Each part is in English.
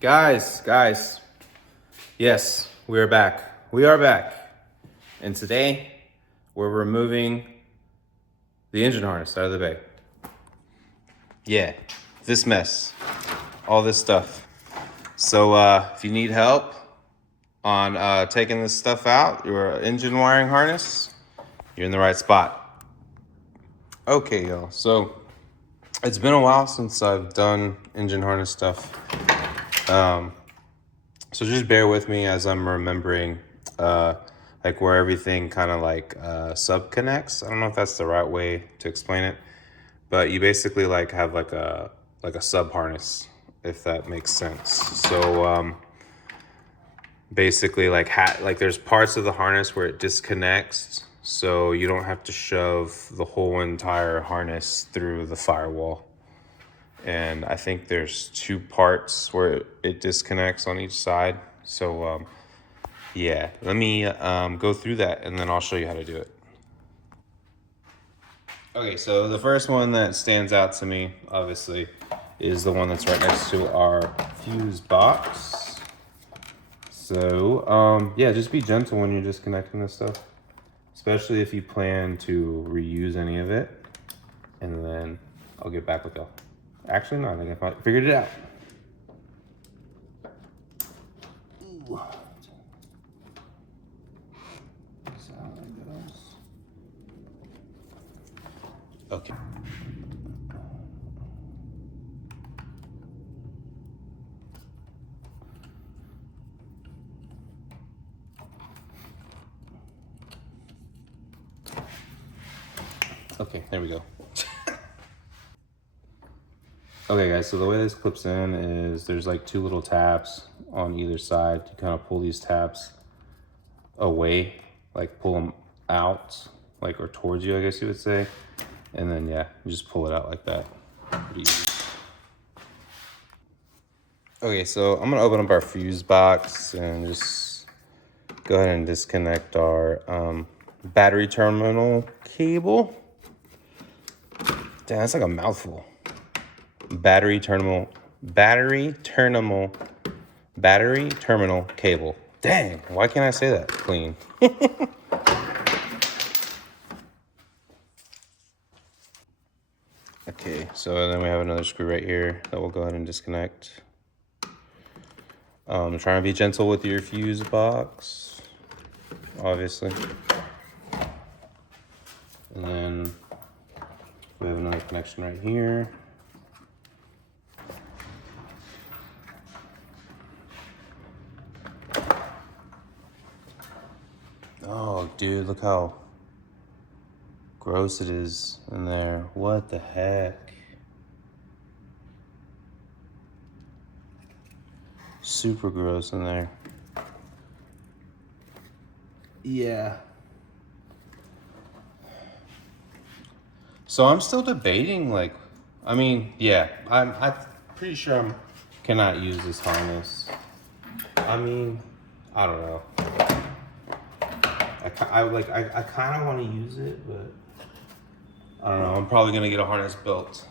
Guys, yes, we are back. We are back. And today, we're removing the engine harness out of the bay. Yeah, this mess, all this stuff. So if you need help on taking this stuff out, your engine wiring harness, you're in the right spot. Okay, y'all, so it's been a while since I've done engine harness stuff. So just bear with me as I'm remembering like where everything kind of like sub connects. I don't know if that's the right way to explain it, but you basically like have like a sub harness, if that makes sense. So basically like there's parts of the harness where it disconnects, so you don't have to shove the whole entire harness through the firewall. And I think there's two parts where it disconnects on each side. So yeah, let me go through that and then I'll show you how to do it. Okay, so the first one that stands out to me, obviously, is the one that's right next to our fuse box. So yeah, just be gentle when you're disconnecting this stuff, especially if you plan to reuse any of it. And then I'll get back with y'all. Actually, no, I think I figured it out. Ooh. That's how it goes. Okay. Okay, there we go. Okay guys, so the way this clips in is there's like two little tabs on either side. You kind of pull these tabs away, like pull them out, like, or towards you, I guess you would say. And then yeah, you just pull it out like that. Pretty easy. Okay, so I'm gonna open up our fuse box and just go ahead and disconnect our battery terminal cable. Damn, that's like a mouthful. Battery terminal cable. Dang, why can't I say that clean? Okay, so then we have another screw right here that we'll go ahead and disconnect. Trying to be gentle with your fuse box, obviously. And then we have another connection right here. Oh, dude, look how gross it is in there. What the heck? Super gross in there. Yeah. So I'm still debating, like, I mean, yeah, I'm pretty sure I cannot use this harness. I mean, I don't know. I kind of want to use it, but I don't know. I'm probably gonna get a harness built.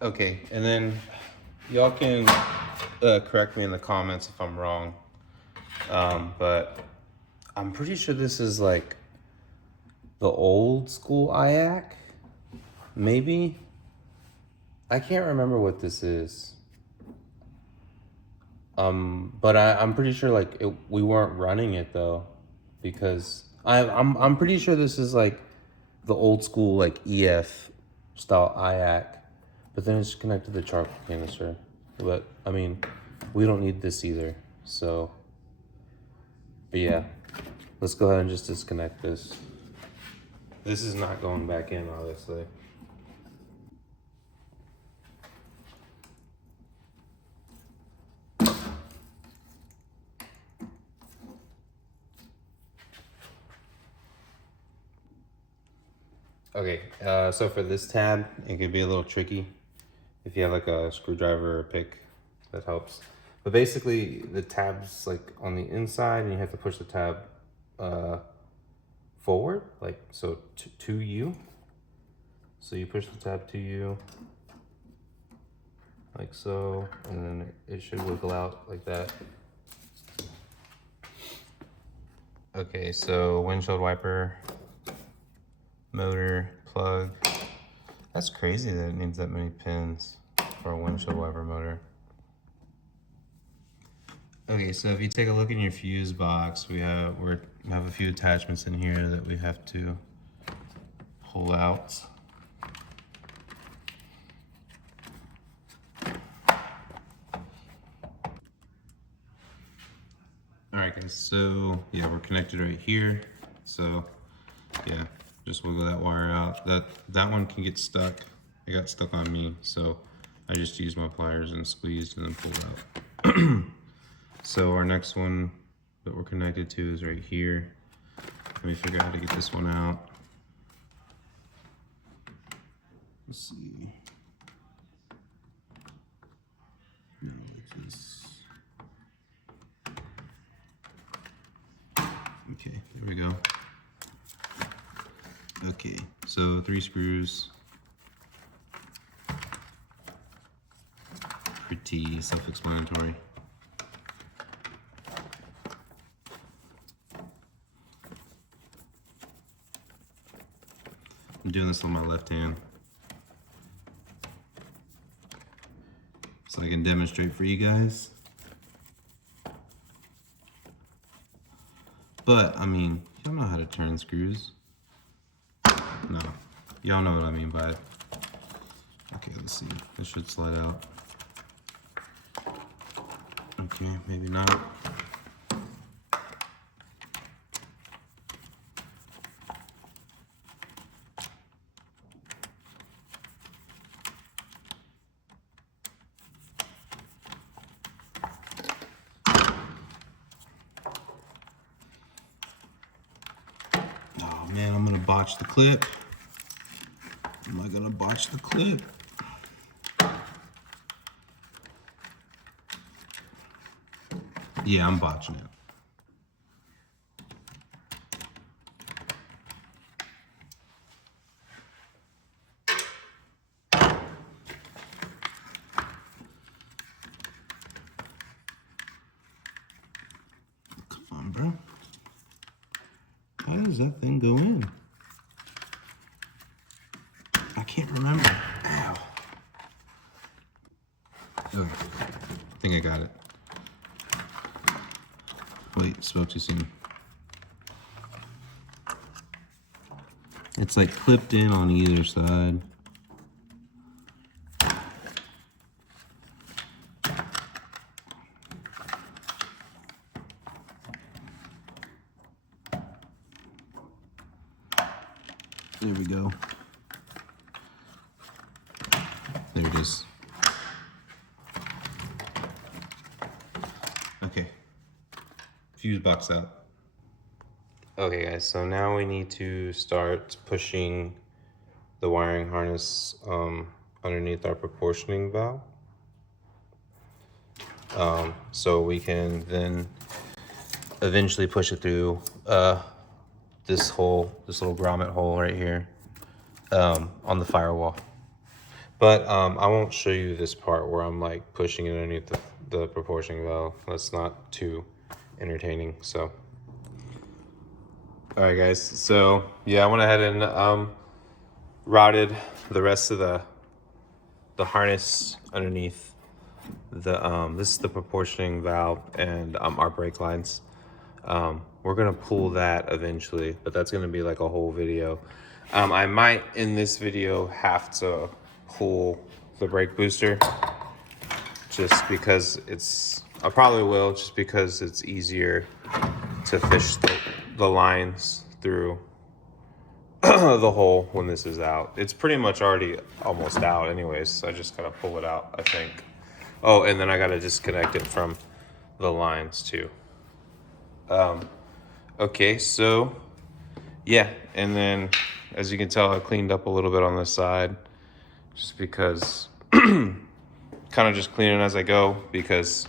Okay, and then y'all can correct me in the comments if I'm wrong. But I'm pretty sure this is like the old school IAC, maybe. I can't remember what this is. But I'm pretty sure like we weren't running it though, because I'm pretty sure this is like the old school like EF style IAC, but then it's connected to the charcoal canister. But I mean, we don't need this either. So, but yeah, let's go ahead and just disconnect this. This is not going back in, obviously. Okay, so for this tab, it could be a little tricky. If you have like a screwdriver or a pick, that helps. But basically, the tab's like on the inside, and you have to push the tab forward, like so to you. So you push the tab to you, like so, and then it should wiggle out like that. Okay, so windshield wiper, motor, plug. That's crazy that it needs that many pins for a windshield wiper motor. Okay, so if you take a look in your fuse box, we have a few attachments in here that we have to pull out. All right, guys. So yeah, we're connected right here. So yeah, just wiggle that wire out. That one can get stuck. It got stuck on me, so I just used my pliers and squeezed and then pulled out. So our next one that we're connected to is right here. Let me figure out how to get this one out. Let's see. No, like this. Okay, there we go. Okay, so 3 screws. Pretty self-explanatory. I'm doing this on my left hand so I can demonstrate for you guys. But, I mean, y'all know how to turn screws. No, y'all know what I mean by it. Okay, let's see. This should slide out. Okay, maybe not. Oh man, I'm gonna botch the clip. Am I gonna botch the clip? Yeah, I'm botching it. Come on, bro. How does that thing go in? I can't remember. Ow. Okay, I think I got it. Wait, spoke too soon. It's like clipped in on either side. There we go. There it is. Okay. Fuse box out. Okay guys, so now we need to start pushing the wiring harness underneath our proportioning valve. So we can then eventually push it through this little grommet hole right here on the firewall. But I won't show you this part where I'm like pushing it underneath the proportioning valve. That's not too entertaining, so. All right guys, so yeah, I went ahead and routed the rest of the harness underneath this is the proportioning valve and our brake lines. We're gonna pull that eventually, but that's gonna be like a whole video. I might in this video have to pull the brake booster just because I probably will, just because it's easier to fish the lines through the hole when this is out. It's pretty much already almost out anyways, so I just gotta pull it out, I think. Oh, and then I gotta disconnect it from the lines too. Okay, so yeah, and then as you can tell, I cleaned up a little bit on this side just because kind of just cleaning as I go, because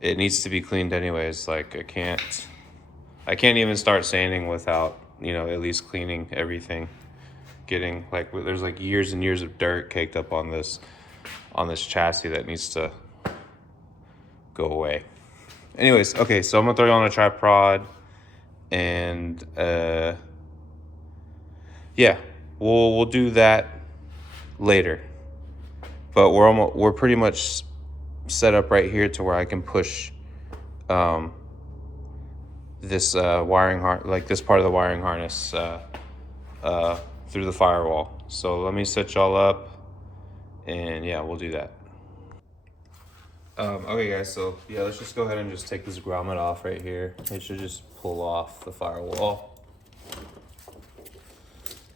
it needs to be cleaned anyways. Like I can't even start sanding without, at least cleaning everything. Getting like, there's like years and years of dirt caked up on this. on this chassis that needs to go away. Anyways, okay, so I'm gonna throw you on a tripod, and yeah, we'll do that later. But we're pretty much set up right here to where I can push this this part of the wiring harness through the firewall. So let me set y'all up, and yeah, we'll do that. Okay guys, so yeah, let's just go ahead and just take this grommet off right here. It should just pull off the firewall.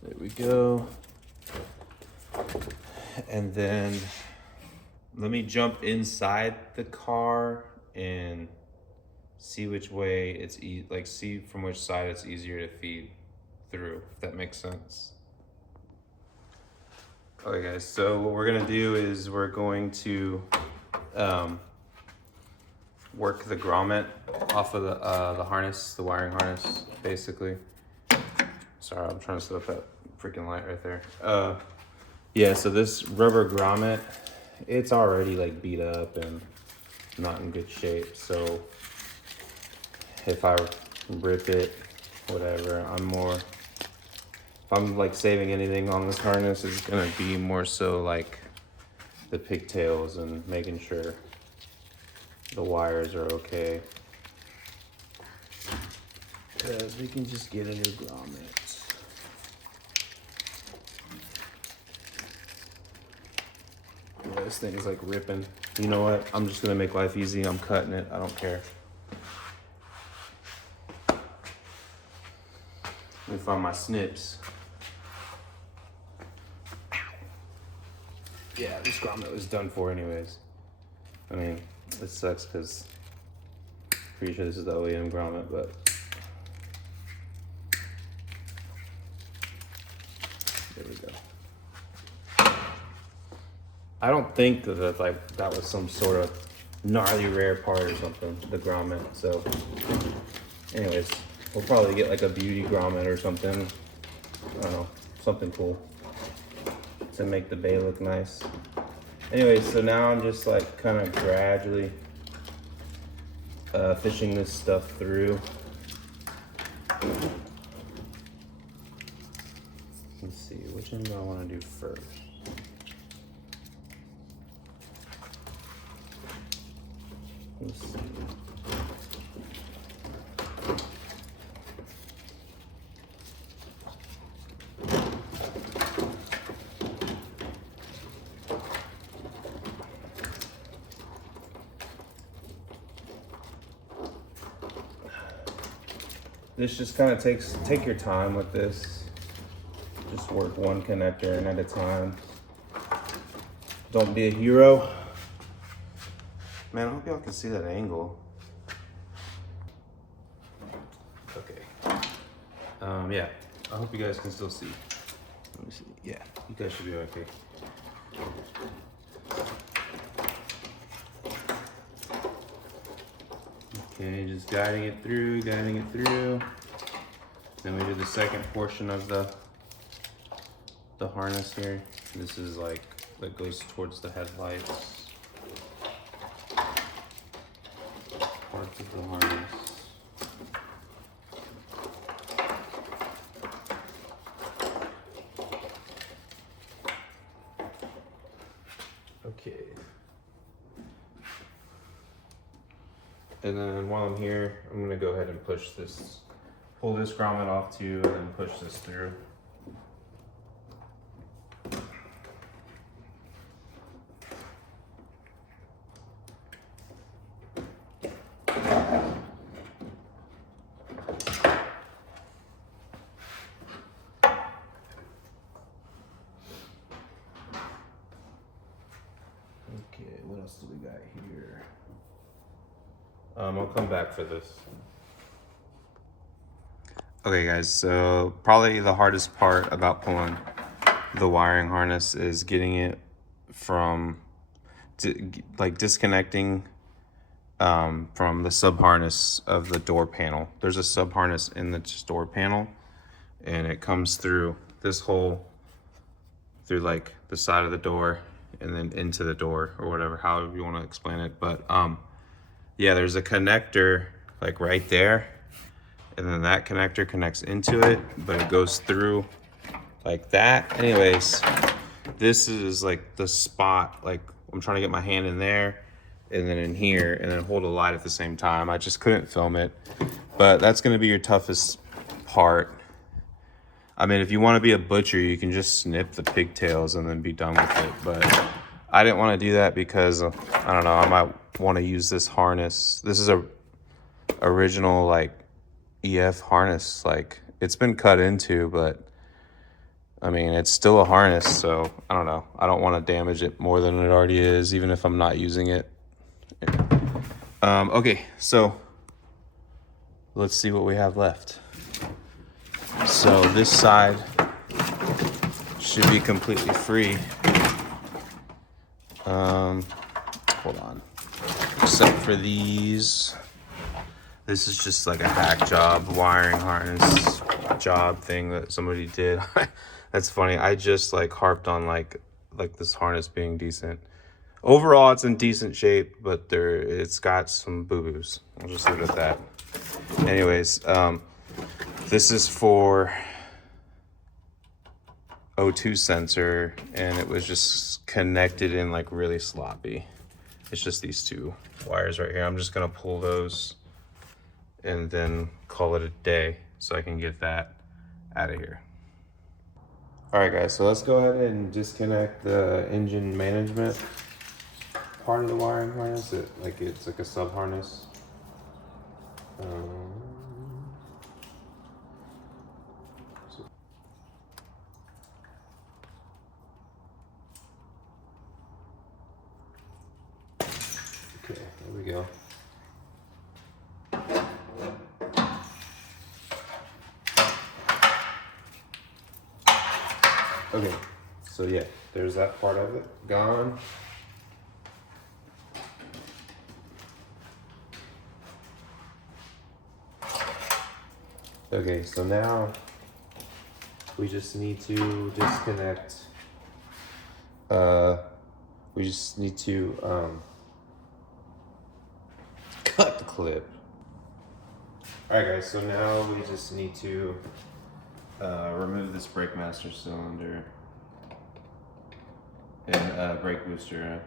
There we go. And then let me jump inside the car and see which way it's see from which side it's easier to feed through, if that makes sense. Okay guys, so what we're gonna do is we're going to work the grommet off of the harness, the wiring harness, basically. Sorry, I'm trying to set up that freaking light right there. Yeah, so this rubber grommet, it's already like beat up and not in good shape. So if I rip it, whatever, if I'm like saving anything on this harness, it's gonna be more so like the pigtails and making sure the wires are okay. Because we can just get a new grommet. Yeah, this thing is like ripping. You know what? I'm just gonna make life easy. I'm cutting it. I don't care. Let me find my snips. Yeah, this grommet was done for anyways. I mean, it sucks because pretty sure this is the OEM grommet, but there we go. I don't think that like that was some sort of gnarly rare part or something, the grommet. So anyways, we'll probably get like a beauty grommet or something. I don't know, something cool to make the bay look nice. Anyway, so now I'm just like kind of gradually fishing this stuff through. Let's see, which one do I want to do first? Let's see. This just kind of take your time with this. Just work one connector in at a time. Don't be a hero. Man, I hope y'all can see that angle. Okay. Yeah, I hope you guys can still see. Let me see. Yeah, you guys should be okay. Okay, just guiding it through. Then we do the second portion of the harness here. This is like, that goes towards the headlights. Parts of the harness. Okay. And then while I'm here, I'm gonna go ahead and pull this grommet off too, and then push this through. Okay, what else do we got here? I'll come back for this. Okay guys, so probably the hardest part about pulling the wiring harness is getting it from disconnecting from the sub harness of the door panel. There's a sub harness in the door panel, and it comes through this hole through like the side of the door and then into the door or whatever, however you want to explain it. But yeah, there's a connector like right there, and then that connector connects into it, but it goes through like that. Anyways, this is like the spot, like I'm trying to get my hand in there and then in here and then hold a light at the same time. I just couldn't film it, but that's gonna be your toughest part. I mean, if you want to be a butcher, you can just snip the pigtails and then be done with it. But I didn't want to do that because I don't know, I might want to use this harness. This is a original like EF harness. Like it's been cut into, but I mean, it's still a harness. So I don't know. I don't want to damage it more than it already is, even if I'm not using it. Okay, so let's see what we have left. So this side should be completely free. Hold on. Except for these. This is just like a hack job, wiring harness job thing that somebody did. That's funny. I just like harped on like this harness being decent. Overall, it's in decent shape, but it's got some boo-boos. I'll just leave it at that. Anyways, this is for O2 sensor, and it was just connected in like really sloppy. It's just these two wires right here. I'm just gonna pull those and then call it a day so I can get that out of here. All right, guys, so let's go ahead and disconnect the engine management part of the wiring harness. It's like a sub harness. Okay, there we go. Okay, so yeah, there's that part of it gone. Okay, so now we just need to disconnect. We just need to cut the clip. All right, guys, so now we just need to remove this brake master cylinder and brake booster.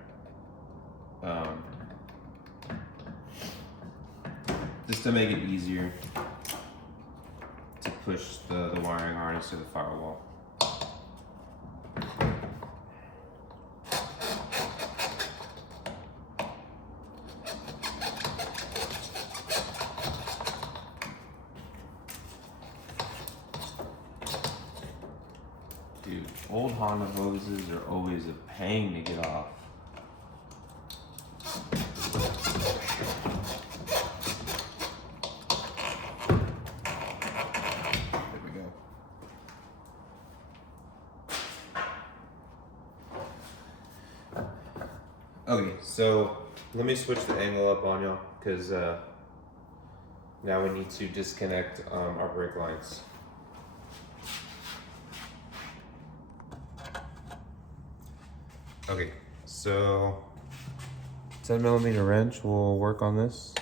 Just to make it easier to push the wiring harness to the firewall. Dude, old Honda hoses are always a pain to get off. There we go. Okay, so let me switch the angle up on y'all, because now we need to disconnect our brake lines. Okay, so 10mm wrench will work on this.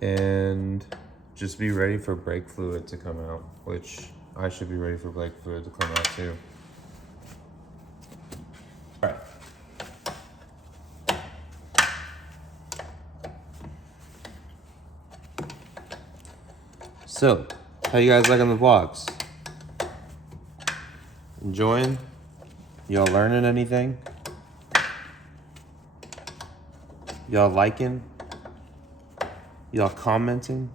And just be ready for brake fluid to come out, which I should be ready for brake fluid to come out too. All right. So, how you guys liking the vlogs? Enjoying? Y'all learning anything? Y'all liking? Y'all commenting?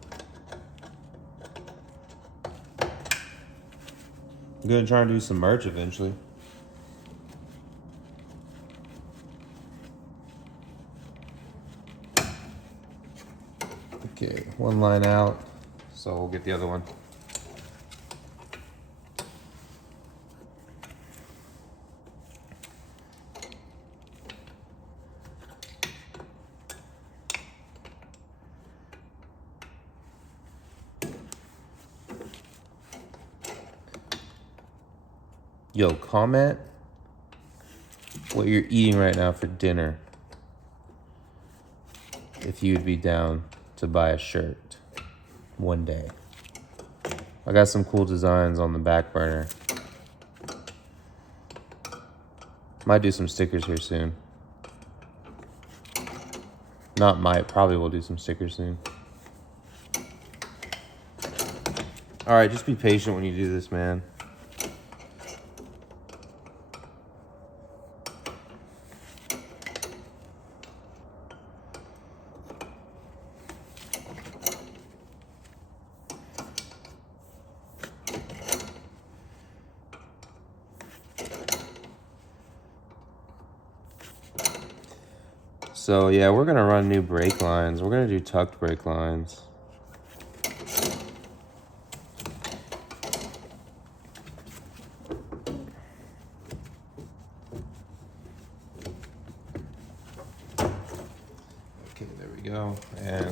I'm gonna try and do some merch eventually. Okay, one line out, so we'll get the other one. Yo, comment what you're eating right now for dinner. If you'd be down to buy a shirt one day. I got some cool designs on the back burner. Might do some stickers here soon. Not might, probably will do some stickers soon. All right, just be patient when you do this, man. So yeah, we're gonna run new brake lines. We're gonna do tucked brake lines. Okay, there we go. And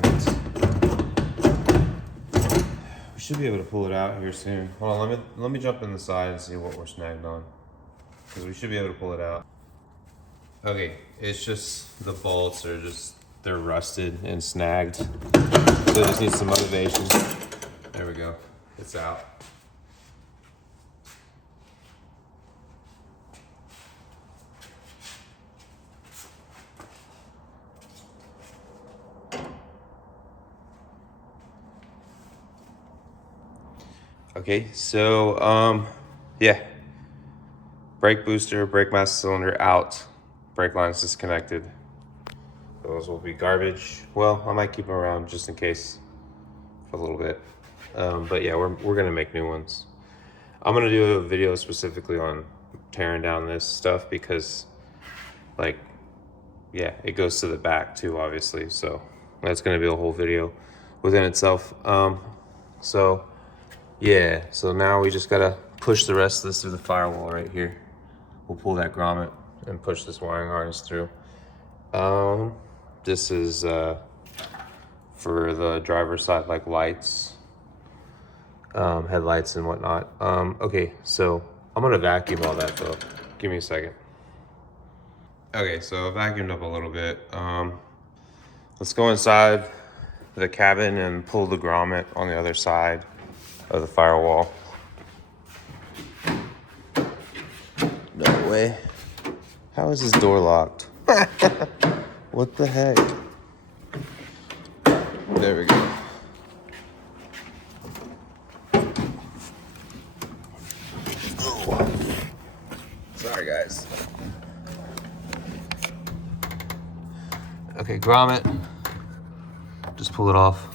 we should be able to pull it out here soon. Hold on, let me jump in the side and see what we're snagged on. Because we should be able to pull it out. Okay, it's just the bolts are they're rusted and snagged. So it just needs some motivation. There we go. It's out. Okay, so yeah. Brake booster, brake master cylinder out. Brake lines disconnected. Those will be garbage. Well, I might keep them around just in case for a little bit. But yeah, we're gonna make new ones. I'm gonna do a video specifically on tearing down this stuff because, like, yeah, it goes to the back too, obviously. So that's gonna be a whole video within itself. So yeah, so now we just gotta push the rest of this through the firewall right here. We'll pull that grommet and push this wiring harness through. This is for the driver's side, like lights, headlights and whatnot. Okay, so I'm gonna vacuum all that though. Give me a second. Okay, so I vacuumed up a little bit. Let's go inside the cabin and pull the grommet on the other side of the firewall. No way. How is this door locked? What the heck? There we go. Oh. Sorry, guys. Okay, grommet. Just pull it off.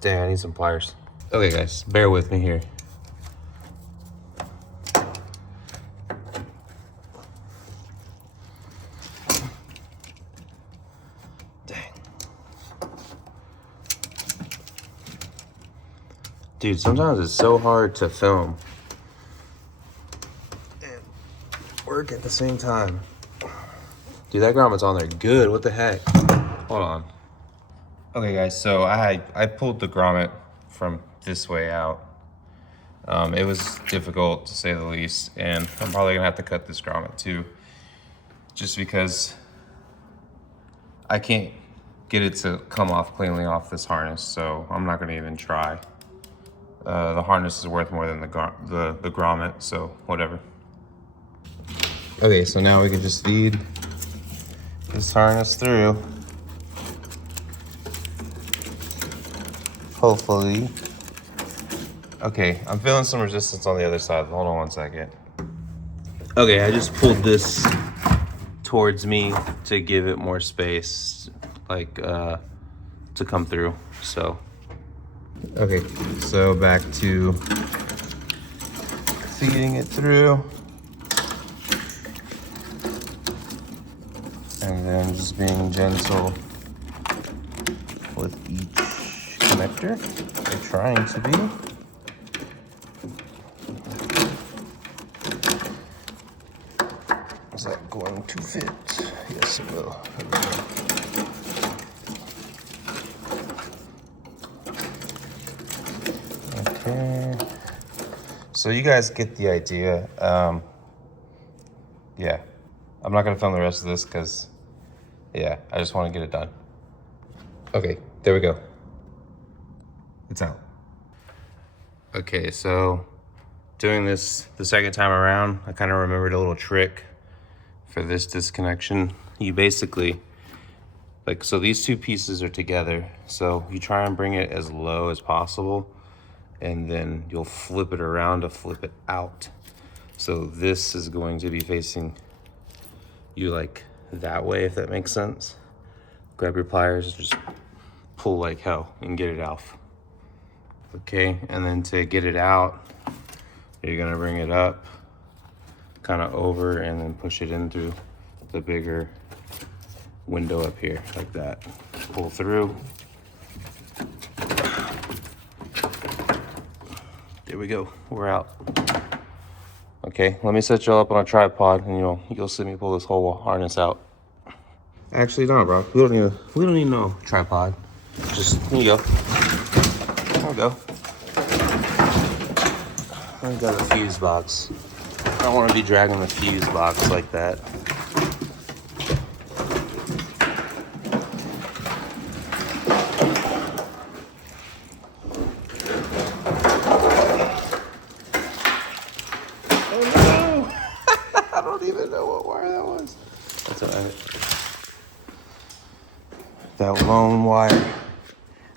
Dang, I need some pliers. Okay, guys, bear with me here. Dang. Dude, sometimes it's so hard to film and work at the same time. Dude, that grommet's on there good. What the heck? Hold on. Okay, guys, so I pulled the grommet from this way out. It was difficult to say the least, and I'm probably gonna have to cut this grommet too, just because I can't get it to come off cleanly off this harness, so I'm not gonna even try. The harness is worth more than the grommet, so whatever. Okay, so now we can just feed this harness through. Hopefully. Okay, I'm feeling some resistance on the other side. Hold on one second. Okay, I just pulled this towards me to give it more space, like, to come through, so. Okay, so back to feeding it through. And then just being gentle with each connector. They're trying to be. Is that going to fit? Yes, it will. Okay. So you guys get the idea. Yeah, I'm not gonna film the rest of this because, yeah, I just want to get it done. Okay, there we go. It's out. Okay, so doing this the second time around, I kind of remembered a little trick for this disconnection. You basically, like, so these two pieces are together. So you try and bring it as low as possible, and then you'll flip it around to flip it out. So this is going to be facing you like that way, if that makes sense. Grab your pliers, just pull like hell and get it off. Okay, and then to get it out, you're gonna bring it up, kind of over, and then push it in through the bigger window up here, like that. Pull through. There we go, we're out. Okay, let me set y'all up on a tripod, and you'll see me pull this whole harness out. Actually, no, bro. We don't need no tripod. Just here you go. There we go. I got a fuse box. I don't want to be dragging the fuse box like that. Oh no! I don't even know what wire that was. That's alright. That lone wire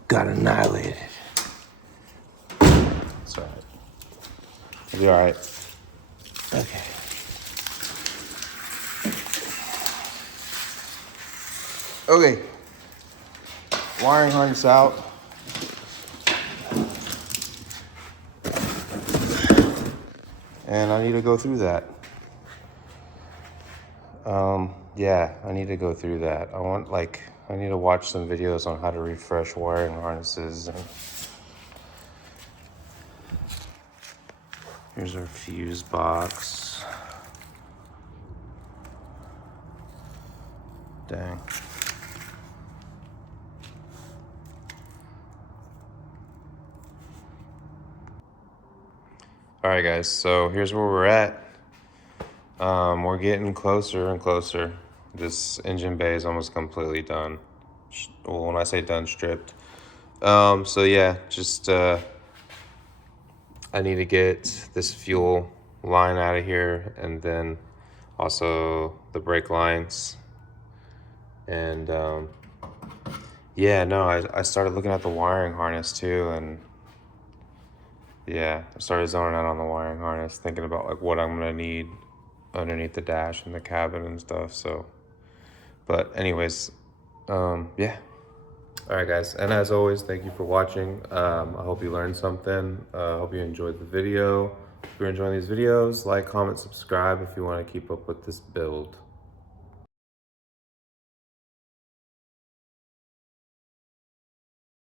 got annihilated. It's alright. It'll be alright. Okay. Okay. Wiring harness out. And I need to go through that. Yeah, I need to go through that. I need to watch some videos on how to refresh wiring harnesses. And here's our fuse box. Dang. All right, guys, so here's where we're at. We're getting closer and closer. This engine bay is almost completely done. Well, when I say done, stripped. So yeah, just I need to get this fuel line out of here, and then also the brake lines. And yeah, no, I started looking at the wiring harness too, and yeah, I started zoning out on the wiring harness, thinking about like what I'm gonna need underneath the dash and the cabin and stuff. So, but anyways, yeah. All right, guys, and as always, thank you for watching. I hope you learned something. I hope you enjoyed the video. If you're enjoying these videos, like, comment, subscribe if you want to keep up with this build.